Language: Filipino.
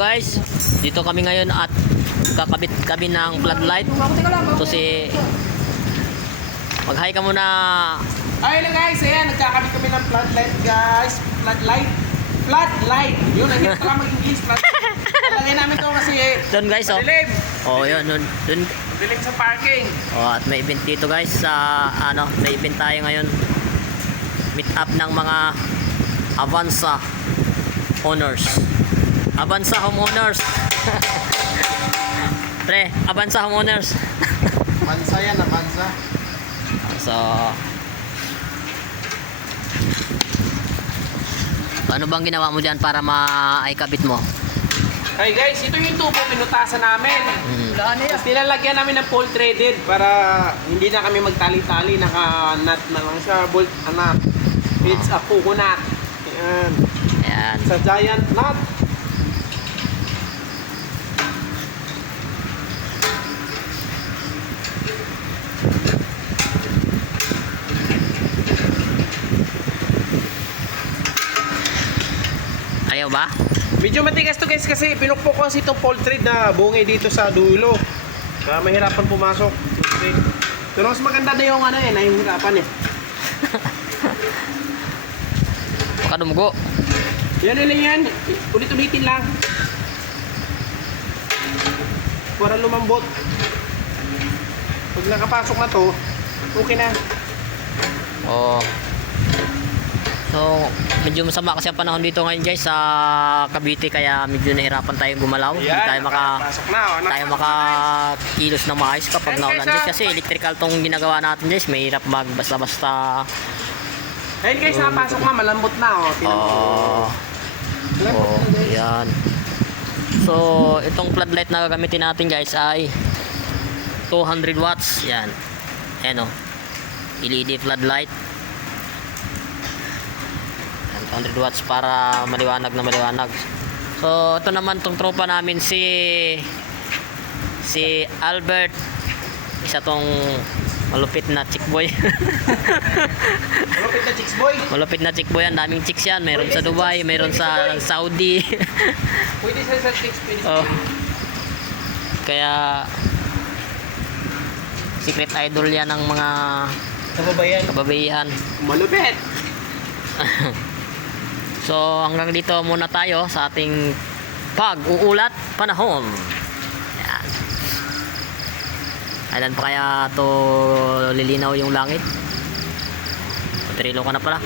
guys, dito kami ngayon at kakabit kami ng floodlight. So si mag-hi ka muna. Ayun na guys, ayan, nagkakabit kami ng floodlight guys. Floodlight. Yun, nahirap pala mag-English. Lagay namin to kasi Doon guys, oh. madilim. Oh, yun, doon. Madilim sa parking. Oh, at may event dito guys sa may event tayo ngayon. Meet up ng mga Avanza owners. Avanza homeowners. Pre, Avanza homeowners. Bansa yan, Avanza. So, ano bang ginawa mo diyan para maikabit mo? Hey guys, ito yung tubo pinutasan namin. Tapos nilalagyan namin ng pole threaded para hindi na kami magtali-tali, naka-nut na lang siya, bolt nut. It's a coconut. Ayan. Ayan. Sa giant nut. Ayaw ba? Medyo matigas to guys kasi pinukpok ko kasi itong pole thread na bungi dito sa dulo. Kaya mahirapan pumasok. Pero mas maganda na yung nahihirapan eh. Baka dumugo. Yan lang yan. Ulit-ulitin lang. Para lumambot. Pag nakapasok na to, okay na. Oh. So, medyo masama kasi ang panahon dito ngayon guys sa Cavite kaya medyo nahirapan tayong gumalaw. Hindi tayo pasok na. tayo makakilos ng maayos kapag naulan guys kasi electrical tong ginagawa natin guys. Mahirap basta-basta. Ayun guys, nakapasok na. Malambot na. Malambot na guys. Yan. So, itong floodlight na gagamitin natin guys ay 200 watts. Yan. Ayan o. LED floodlight. 100 watts para maliwanag na maliwanag. So ito naman tong tropa namin si Albert, isa tong malupit na chick boy. Malupit na chicks boy. Malupit na chick boy yan, daming chicks yan, mayroon sa Dubai, mayroon sa Saudi. Pwede sa chicks, pwede. Oh. Kaya secret idol yan ng mga kababaihan. Malupit. So hanggang dito muna tayo sa ating pag-uulat panahon. Yan. Kailan pa kaya to lilinaw yung langit? Patrilo ka na pala.